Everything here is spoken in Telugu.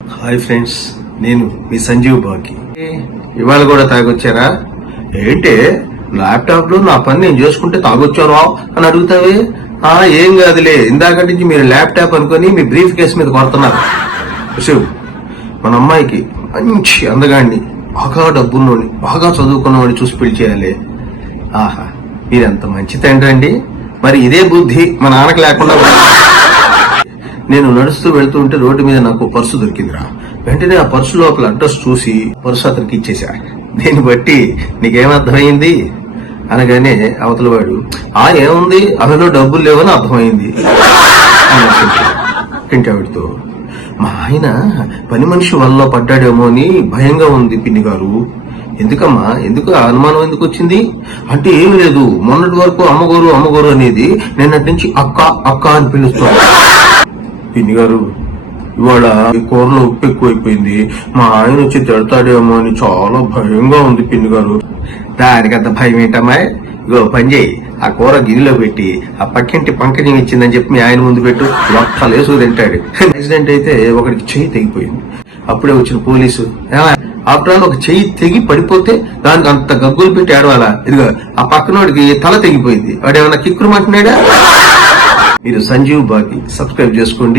హాయ్ ఫ్రెండ్స్, నేను మీ సంజీవ్ బాకి. ఇవాళ కూడా తాగొచ్చారా ఏంటే? ల్యాప్టాప్ లో నా పని నేను చేసుకుంటే తాగొచ్చాను అని అడుగుతావే. ఏం కాదులే, ఇందాక నుంచి మీరు ల్యాప్టాప్ అనుకుని మీ బ్రీఫ్ కేసు మీద కొడుతున్నారు. శివ్, మన అమ్మాయికి మంచి అందగాడిని, బాగా డబ్బున్నోని, బాగా చదువుకున్నవాడిని చూసి పెళ్లి చేయాలి. ఆహా, మీరెంత మంచి తండ్రి అండి. మరి ఇదే బుద్ధి మా నాన్నకి లేకుండా. నేను నడుస్తూ వెళ్తూ ఉంటే రోడ్డు మీద నాకు పర్సు దొరికిందిరా. వెంటనే ఆ పర్సు లోపల అడ్రస్ చూసి పర్సు అతనికి ఇచ్చేసా. దీన్ని బట్టి నీకేమర్థమైంది అనగానే అవతల వాడు ఏముంది, అందులో డబ్బులు లేవని అర్థమైంది ఆవిడతో. మా ఆయన పని మనిషి వల్ల పడ్డాడేమో అని భయంగా ఉంది పిన్ని గారు. ఎందుకమ్మా, ఎందుకు అనుమానం ఎందుకు వచ్చింది అంటే ఏమి లేదు, మొన్నటి వరకు అమ్మగోరు అమ్మగోరు అనేది నిన్నటి నుంచి అక్క అక్క అని పిలుస్తాను. పిన్ని గారు, ఇవాళ కూరలో ఉప్పు ఎక్కువైపోయింది, మా ఆయన వచ్చి తిడతాడేమో అని చాలా భయంగా ఉంది పిన్ని గారు. దానికంత భయం ఏంటమ్మా? ఇగో పని చేయి, ఆ కూర గిన్నెలో పెట్టి ఆ పక్కింటి పంకజం ఇచ్చిందని చెప్పి మీ ఆయన ముందు పెట్టు, లొట్టలేసు తింటాడు. యాక్సిడెంట్ అయితే ఒకడికి చెయ్యి తెగిపోయింది. అప్పుడే వచ్చిన పోలీసు, ఆఫ్టర్ ఆల్ ఒక చెయ్యి తెగి పడిపోతే దానికి అంత గగ్గులు పెట్టి ఏడవాలా? ఇదిగో ఆ పక్కనోడికి తల తెగిపోయింది, వాడు ఏమన్నా కిక్కురు అంటున్నాడా? మీరు సంజీవ్ బాకి సబ్స్క్రైబ్ చేసుకోండి.